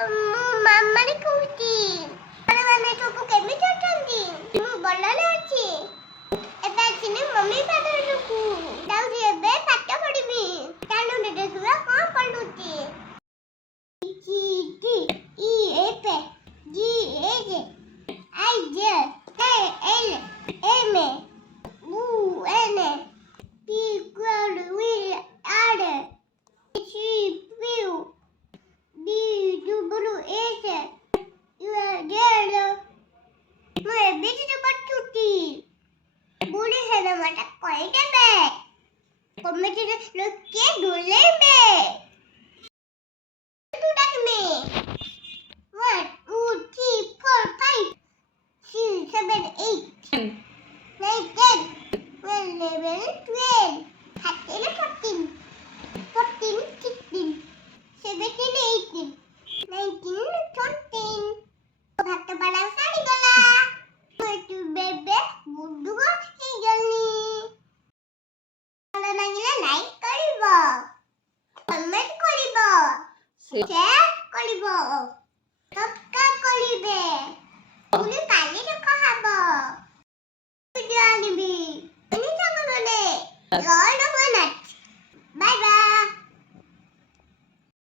ମୁଁ ମାମାରେ କହୁଛି। ମାନେ ସବୁ କେମିତି ଅଛନ୍ତି? ମୁଁ ଭଲରେ ଅଛି। ଏବେ ଆସିନି ମମ୍ମି ପାଖକୁ। ଯାଉଛି ଏବେ ପାଠ ପଢିବି। ଚାଲୁ ଦେଖିବା କଣ ପଢୁଛି। G D E F G H I J K L M U N P Q R S T U V W X Y Z। ମୁଁ ଏବେ ସେଟା ପଢୁଛି। ବୁଢ଼ୀ ହେଲେ ମତେ କହିଦେବେ। କମିଟିରେ ଲୋକେ ଡୁଲେଇବେ। ତୁ ଡାକିମେ। 1 2 3 4 5 6 7 8 9 10 11 12 13 14 14 16 17 18 19 20। ଭାତ ବାଲା ସରିଗଲା। ତୁ ବେବେ ବୁଡୁଗ ହେଇଗଲି। ଭଲ ଲାଗିଲା ଲାଇକ୍ କରିବ, କମେଣ୍ଟ କରିବ, ସେୟାର କରିବ, ସବସ୍କ୍ରାଇବ କରିବେ।